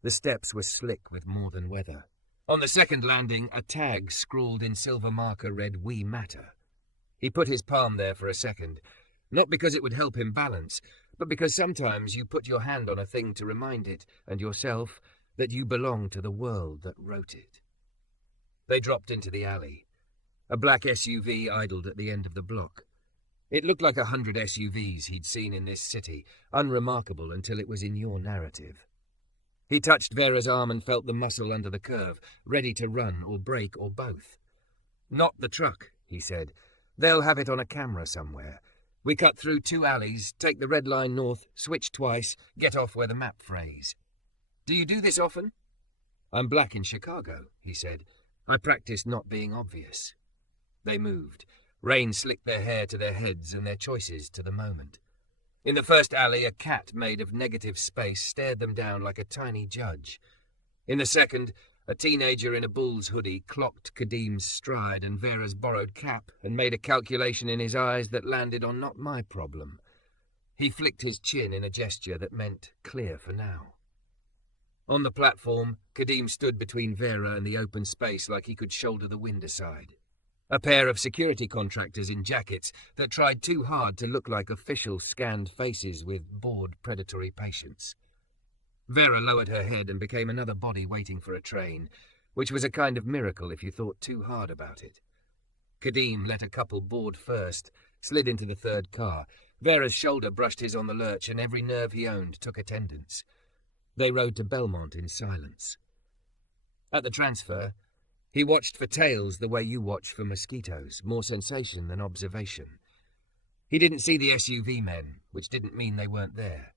The steps were slick with more than weather. On the second landing, a tag scrawled in silver marker read, "We Matter." He put his palm there for a second, not because it would help him balance, but because sometimes you put your hand on a thing to remind it, and yourself, that you belong to the world that wrote it. They dropped into the alley. A black SUV idled at the end of the block. It looked like 100 SUVs he'd seen in this city, unremarkable until it was in your narrative. He touched Vera's arm and felt the muscle under the curve, ready to run or brake or both. "Not the truck," he said. "They'll have it on a camera somewhere. We cut through 2 alleys, take the red line north, switch twice, get off where the map frays." "Do you do this often?" "I'm black in Chicago," he said. "I practice not being obvious." They moved. Rain slicked their hair to their heads and their choices to the moment. In the first alley, a cat made of negative space stared them down like a tiny judge. In the second, a teenager in a bull's hoodie clocked Kadim's stride and Vera's borrowed cap and made a calculation in his eyes that landed on not my problem. He flicked his chin in a gesture that meant clear for now. On the platform, Kadim stood between Vera and the open space like he could shoulder the wind aside. A pair of security contractors in jackets that tried too hard to look like official scanned faces with bored predatory patience. Vera lowered her head and became another body waiting for a train, which was a kind of miracle if you thought too hard about it. Kadim let a couple board first, slid into the third car. Vera's shoulder brushed his on the lurch and every nerve he owned took attendance. They rode to Belmont in silence. At the transfer, he watched for tails the way you watch for mosquitoes, more sensation than observation. He didn't see the SUV men, which didn't mean they weren't there.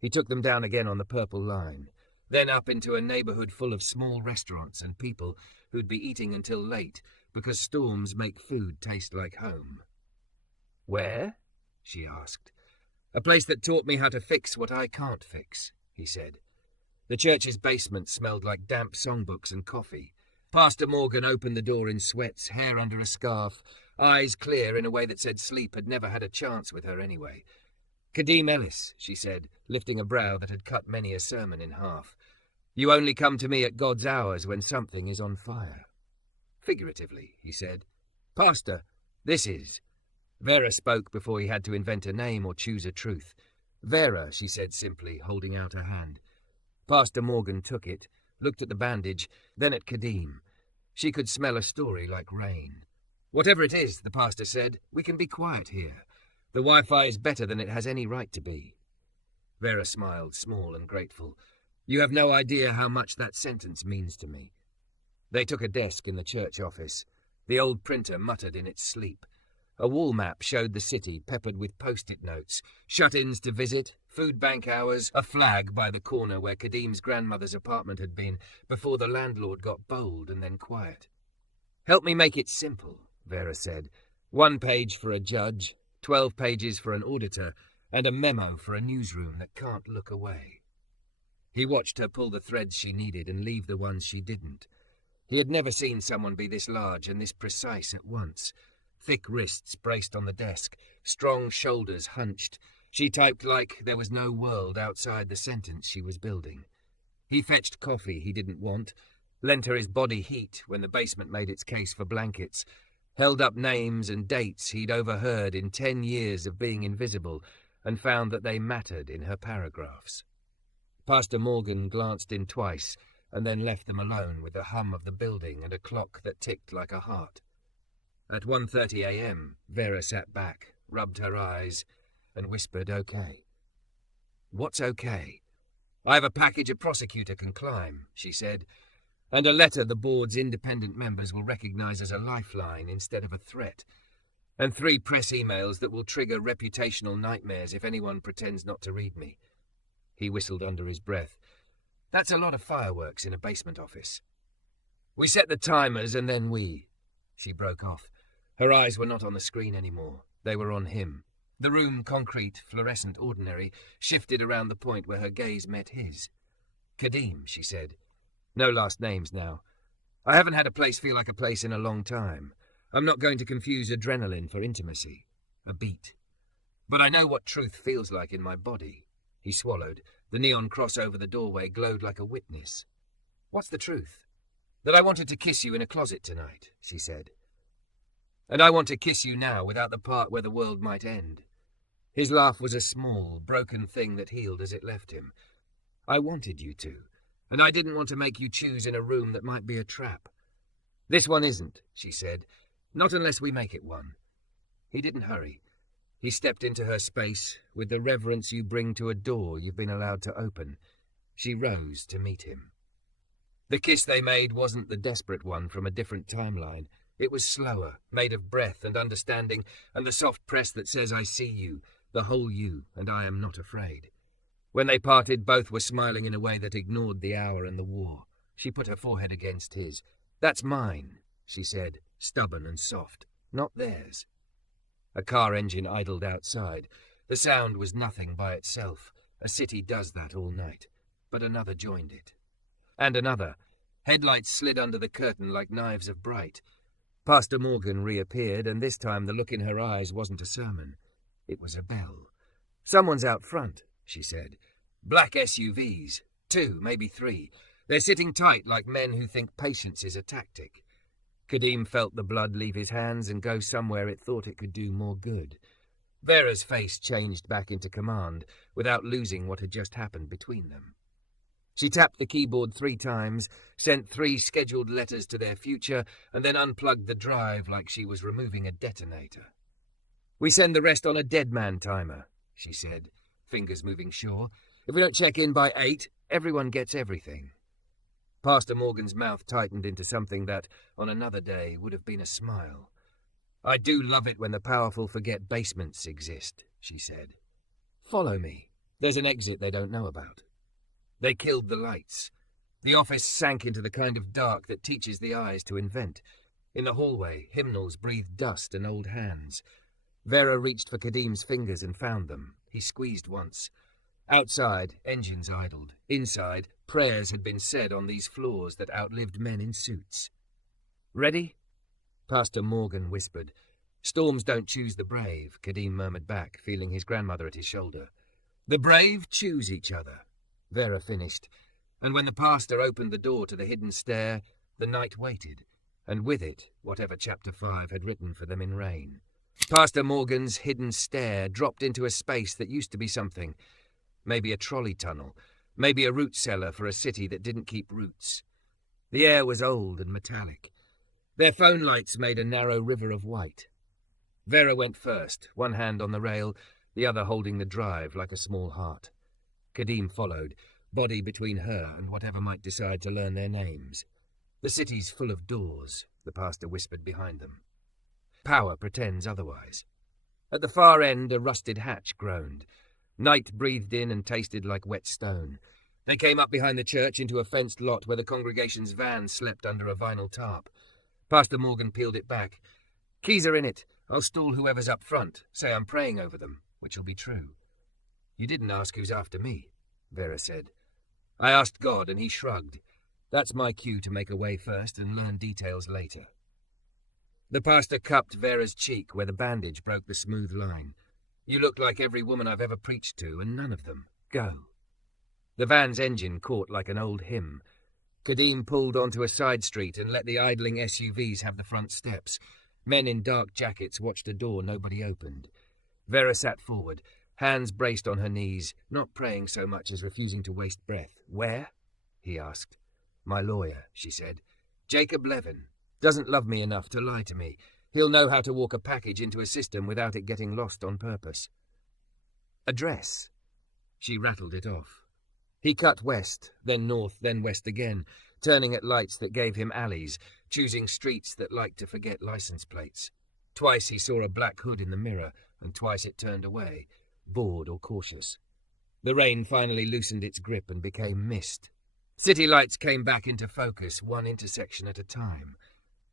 He took them down again on the purple line, then up into a neighborhood full of small restaurants and people who'd be eating until late because storms make food taste like home. "Where?" she asked. "A place that taught me how to fix what I can't fix," he said. The church's basement smelled like damp songbooks and coffee. Pastor Morgan opened the door in sweats, hair under a scarf, eyes clear in a way that said sleep had never had a chance with her anyway. "Kadim Ellis," she said, lifting a brow that had cut many a sermon in half. "You only come to me at God's hours when something is on fire." "Figuratively," he said. "Pastor, this is." Vera spoke before he had to invent a name or choose a truth. "Vera," she said simply, holding out her hand. Pastor Morgan took it, looked at the bandage, then at Kadim. She could smell a story like rain. "Whatever it is," the pastor said, "we can be quiet here. The Wi-Fi is better than it has any right to be." Vera smiled, small and grateful. "You have no idea how much that sentence means to me." They took a desk in the church office. The old printer muttered in its sleep. A wall map showed the city, peppered with post-it notes, shut-ins to visit, food bank hours, a flag by the corner where Kadim's grandmother's apartment had been before the landlord got bold and then quiet. "Help me make it simple," Vera said. 1 page for a judge, 12 pages for an auditor, and a memo for a newsroom that can't look away. He watched her pull the threads she needed and leave the ones she didn't. He had never seen someone be this large and this precise at once. Thick wrists braced on the desk, strong shoulders hunched. She typed like there was no world outside the sentence she was building. He fetched coffee he didn't want, lent her his body heat when the basement made its case for blankets, held up names and dates he'd overheard in 10 years of being invisible, and found that they mattered in her paragraphs. Pastor Morgan glanced in twice, and then left them alone with the hum of the building and a clock that ticked like a heart. At 1:30 a.m., Vera sat back, rubbed her eyes, and whispered, "Okay." "What's okay?" "I have a package a prosecutor can climb," she said, "and a letter the board's independent members will recognize as a lifeline instead of a threat, and 3 press emails that will trigger reputational nightmares if anyone pretends not to read me." He whistled under his breath. "That's a lot of fireworks in a basement office." "We set the timers and then we..." She broke off. Her eyes were not on the screen anymore. They were on him. The room, concrete, fluorescent, ordinary, shifted around the point where her gaze met his. "Kadim," she said. "No last names now. I haven't had a place feel like a place in a long time. I'm not going to confuse adrenaline for intimacy. A beat. But I know what truth feels like in my body." He swallowed. The neon cross over the doorway glowed like a witness. "What's the truth?" "That I wanted to kiss you in a closet tonight," she said. "And I want to kiss you now without the part where the world might end." His laugh was a small, broken thing that healed as it left him. "I wanted you to, and I didn't want to make you choose in a room that might be a trap." "This one isn't," she said. "Not unless we make it one." He didn't hurry. He stepped into her space with the reverence you bring to a door you've been allowed to open. She rose to meet him. The kiss they made wasn't the desperate one from a different timeline. It was slower, made of breath and understanding, and the soft press that says, "I see you, the whole you, and I am not afraid." When they parted, both were smiling in a way that ignored the hour and the war. She put her forehead against his. "That's mine," she said, stubborn and soft. "Not theirs." A car engine idled outside. The sound was nothing by itself. A city does that all night. But another joined it. And another. Headlights slid under the curtain like knives of bright. Pastor Morgan reappeared, and this time the look in her eyes wasn't a sermon. It was a bell. "Someone's out front," she said. "Black SUVs. 2, maybe 3. They're sitting tight like men who think patience is a tactic." Kadim felt the blood leave his hands and go somewhere it thought it could do more good. Vera's face changed back into command, without losing what had just happened between them. She tapped the keyboard 3 times, sent 3 scheduled letters to their future, and then unplugged the drive like she was removing a detonator. "We send the rest on a dead man timer," she said, fingers moving sure. "If we don't check in by 8, everyone gets everything." Pastor Morgan's mouth tightened into something that, on another day, would have been a smile. "I do love it when the powerful forget basements exist," she said. "Follow me. There's an exit they don't know about." They killed the lights. The office sank into the kind of dark that teaches the eyes to invent. In the hallway, hymnals breathed dust and old hands. Vera reached for Kadim's fingers and found them. He squeezed once. Outside, engines idled. Inside, prayers had been said on these floors that outlived men in suits. "Ready?" Pastor Morgan whispered. "Storms don't choose the brave," Kadim murmured back, feeling his grandmother at his shoulder. "The brave choose each other," Vera finished, and when the pastor opened the door to the hidden stair, the night waited, and with it whatever Chapter 5 had written for them in rain. Pastor Morgan's hidden stair dropped into a space that used to be something. Maybe a trolley tunnel, maybe a root cellar for a city that didn't keep roots. The air was old and metallic. Their phone lights made a narrow river of white. Vera went first, one hand on the rail, the other holding the drive like a small heart. Kadim followed, body between her and whatever might decide to learn their names. "The city's full of doors," the pastor whispered behind them. "Power pretends otherwise." At the far end, a rusted hatch groaned. Night breathed in and tasted like wet stone. They came up behind the church into a fenced lot where the congregation's van slept under a vinyl tarp. Pastor Morgan peeled it back. "Keys are in it. I'll stall whoever's up front. Say I'm praying over them," which'll be true. "You didn't ask who's after me," Vera said. "I asked God, and he shrugged. That's my cue to make a way first and learn details later." The pastor cupped Vera's cheek where the bandage broke the smooth line. "You look like every woman I've ever preached to, and none of them. Go." The van's engine caught like an old hymn. Kadim pulled onto a side street and let the idling SUVs have the front steps. Men in dark jackets watched a door nobody opened. Vera sat forward, hands braced on her knees, not praying so much as refusing to waste breath. "Where?" he asked. "My lawyer," she said. "Jacob Levin. Doesn't love me enough to lie to me. He'll know how to walk a package into a system without it getting lost on purpose." "Address." She rattled it off. He cut west, then north, then west again, turning at lights that gave him alleys, choosing streets that liked to forget license plates. Twice he saw a black hood in the mirror, and twice it turned away, bored or cautious. The rain finally loosened its grip and became mist. City lights came back into focus, one intersection at a time.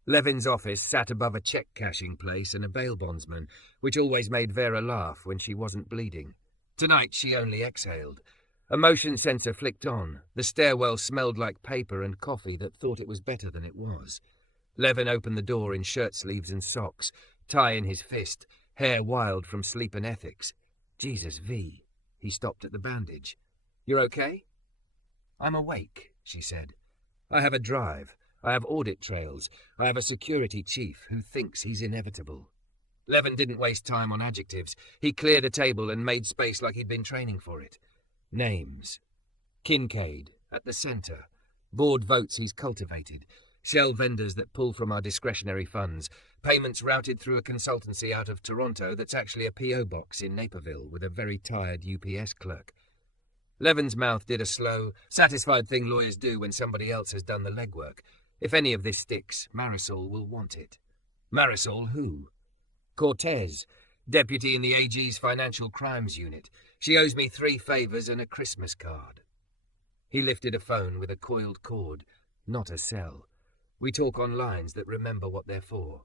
Levin's office sat above a check-cashing place and a bail bondsman, which always made Vera laugh when she wasn't bleeding. Tonight she only exhaled. A motion sensor flicked on. The stairwell smelled like paper and coffee that thought it was better than it was. Levin opened the door in shirt-sleeves and socks, tie in his fist, hair wild from sleep and ethics. "Jesus, V." He stopped at the bandage. "You're okay?" "I'm awake," she said. "I have a drive. I have audit trails. I have a security chief who thinks he's inevitable." Levin didn't waste time on adjectives. He cleared a table and made space like he'd been training for it. Names. Kincaid, at the centre. Board votes he's cultivated. Shell vendors that pull from our discretionary funds. Payments routed through a consultancy out of Toronto that's actually a P.O. box in Naperville with a very tired UPS clerk. Levin's mouth did a slow, satisfied thing lawyers do when somebody else has done the legwork. If any of this sticks, Marisol will want it. Marisol who? Cortez, deputy in the AG's Financial Crimes Unit. She owes me 3 favours and a Christmas card. He lifted a phone with a coiled cord, not a cell. We talk on lines that remember what they're for.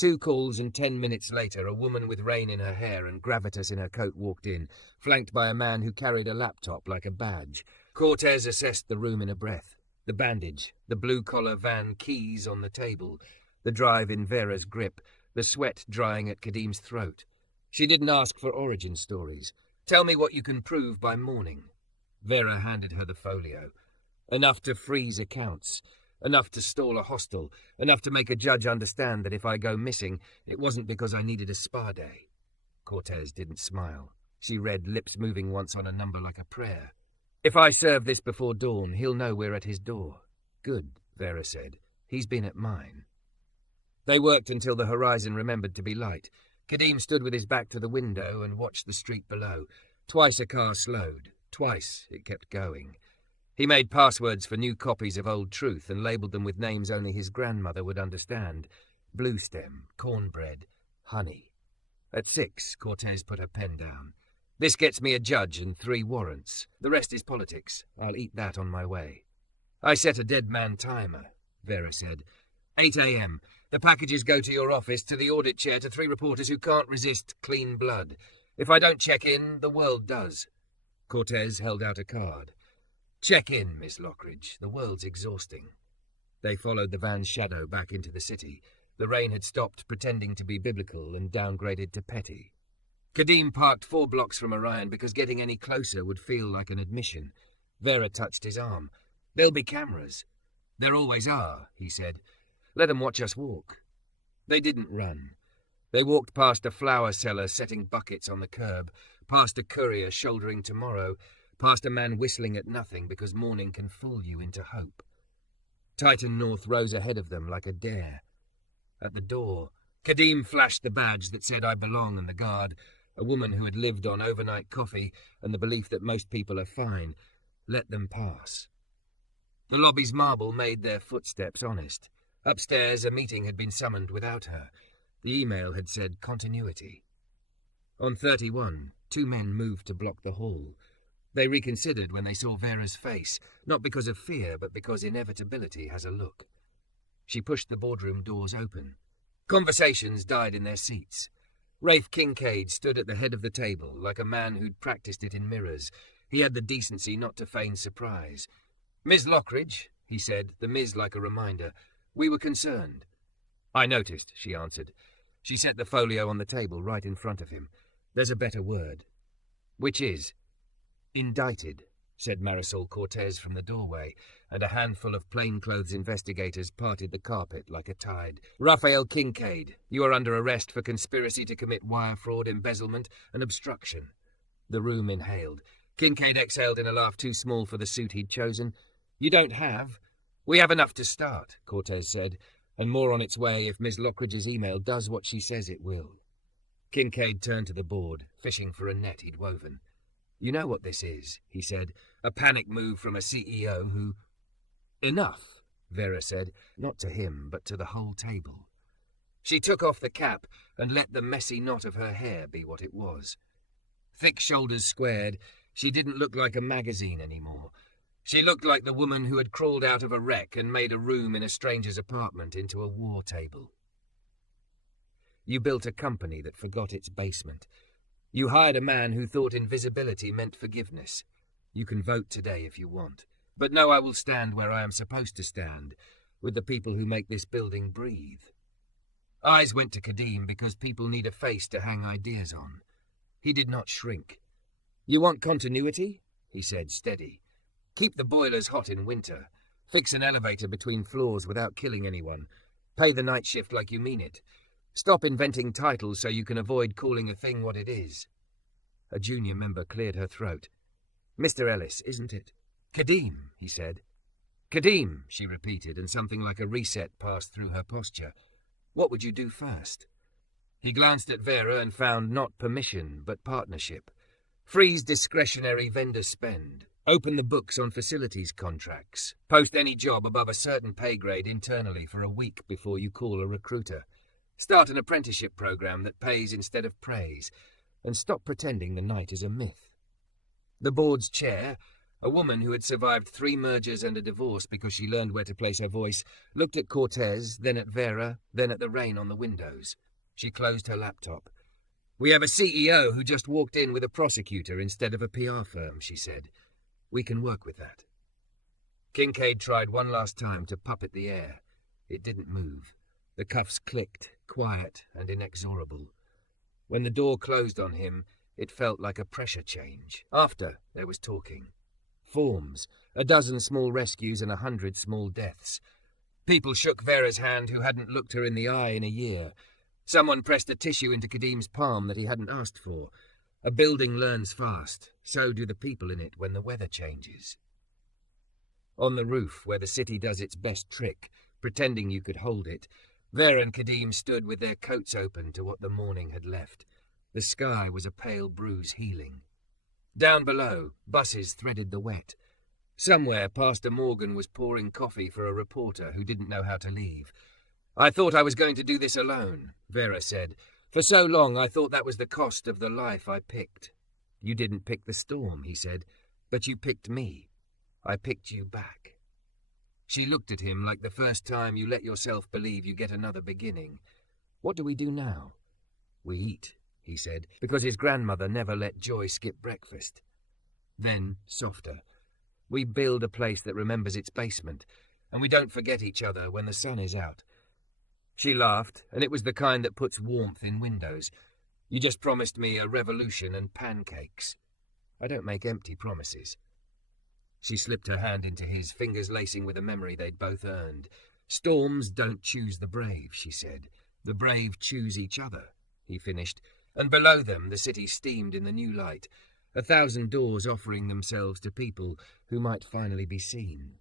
2 calls and 10 minutes later, a woman with rain in her hair and gravitas in her coat walked in, flanked by a man who carried a laptop like a badge. Cortez assessed the room in a breath. The bandage, the blue-collar van keys on the table, the drive in Vera's grip, the sweat drying at Kadim's throat. She didn't ask for origin stories. Tell me what you can prove by morning. Vera handed her the folio. Enough to freeze accounts. Enough to stall a hostel. Enough to make a judge understand that if I go missing, it wasn't because I needed a spa day. Cortez didn't smile. She read, lips moving once on a number like a prayer. If I serve this before dawn, he'll know we're at his door. Good, Vera said. He's been at mine. They worked until the horizon remembered to be light. Kadim stood with his back to the window and watched the street below. Twice a car slowed. Twice it kept going. He made passwords for new copies of Old Truth and labelled them with names only his grandmother would understand. Bluestem, cornbread, honey. At 6, Cortez put her pen down. This gets me a judge and 3 warrants. The rest is politics. I'll eat that on my way. I set a dead man timer, Vera said. 8 a.m. The packages go to your office, to the audit chair, to 3 reporters who can't resist clean blood. If I don't check in, the world does. Cortez held out a card. Check in, Miss Lockridge. The world's exhausting. They followed the van's shadow back into the city. The rain had stopped pretending to be biblical and downgraded to petty. Kadim parked 4 blocks from Orion because getting any closer would feel like an admission. Vera touched his arm. There'll be cameras. There always are, he said. Let them watch us walk. They didn't run. They walked past a flower seller setting buckets on the curb, past a courier shouldering tomorrow, past a man whistling at nothing because morning can fool you into hope. Titan North rose ahead of them like a dare. At the door, Kadim flashed the badge that said I belong and the guard, a woman who had lived on overnight coffee and the belief that most people are fine, let them pass. The lobby's marble made their footsteps honest. Upstairs, a meeting had been summoned without her. The email had said continuity. On 31, 2 men moved to block the hall. They reconsidered when they saw Vera's face, not because of fear, but because inevitability has a look. She pushed the boardroom doors open. Conversations died in their seats. Rafe Kincaid stood at the head of the table, like a man who'd practiced it in mirrors. He had the decency not to feign surprise. Ms. Lockridge, he said, the Ms. like a reminder. We were concerned. I noticed, she answered. She set the folio on the table right in front of him. There's a better word. Which is? Indicted, said Marisol Cortez from the doorway, and a handful of plainclothes investigators parted the carpet like a tide. Raphael Kincaid, you are under arrest for conspiracy to commit wire fraud, embezzlement, and obstruction. The room inhaled. Kincaid exhaled in a laugh too small for the suit he'd chosen. You don't have. We have enough to start, Cortez said, and more on its way if Miss Lockridge's email does what she says it will. Kincaid turned to the board, fishing for a net he'd woven. You know what this is, he said, a panic move from a CEO who... Enough, Vera said, not to him, but to the whole table. She took off the cap and let the messy knot of her hair be what it was. Thick shoulders squared, she didn't look like a magazine anymore. She looked like the woman who had crawled out of a wreck and made a room in a stranger's apartment into a war table. You built a company that forgot its basement. You hired a man who thought invisibility meant forgiveness. You can vote today if you want. But no, I will stand where I am supposed to stand, with the people who make this building breathe. Eyes went to Kadim because people need a face to hang ideas on. He did not shrink. You want continuity? He said, steady. Keep the boilers hot in winter. Fix an elevator between floors without killing anyone. Pay the night shift like you mean it. Stop inventing titles so you can avoid calling a thing what it is. A junior member cleared her throat. Mr. Ellis, isn't it? Kadim, he said. Kadim, she repeated, and something like a reset passed through her posture. What would you do first? He glanced at Vera and found not permission, but partnership. Freeze discretionary vendor spend. Open the books on facilities contracts. Post any job above a certain pay grade internally for a week before you call a recruiter. Start an apprenticeship program that pays instead of praise, and stop pretending the night is a myth. The board's chair, A woman who had survived 3 mergers and a divorce because she learned where to place her voice looked at Cortez, then at Vera, then at the rain on the windows. She closed her laptop. "We have a CEO who just walked in with a prosecutor instead of a PR firm," she said. "We can work with that." Kincaid tried one last time to puppet the air. It didn't move. The cuffs clicked, quiet and inexorable. When the door closed on him, it felt like a pressure change. After, there was talking. Forms, a dozen small rescues and 100 small deaths. People shook Vera's hand who hadn't looked her in the eye in a year. Someone pressed a tissue into Kadim's palm that he hadn't asked for. A building learns fast. So do the people in it when the weather changes. On the roof, where the city does its best trick, pretending you could hold it, Vera and Kadim stood with their coats open to what the morning had left. The sky was a pale bruise healing. Down below, buses threaded the wet. Somewhere, Pastor Morgan was pouring coffee for a reporter who didn't know how to leave. "I thought I was going to do this alone," Vera said. "For so long I thought that was the cost of the life I picked." "You didn't pick the storm," he said, "but you picked me. I picked you back." She looked at him like the first time you let yourself believe you get another beginning. "What do we do now?" "We eat," he said, because his grandmother never let Joy skip breakfast. Then, softer, "We build a place that remembers its basement, and we don't forget each other when the sun is out." She laughed, and it was the kind that puts warmth in windows. "You just promised me a revolution and pancakes." "I don't make empty promises." She slipped her hand into his, fingers lacing with a memory they'd both earned. "Storms don't choose the brave," she said. "The brave choose each other," he finished, and below them the city steamed in the new light, 1,000 doors offering themselves to people who might finally be seen.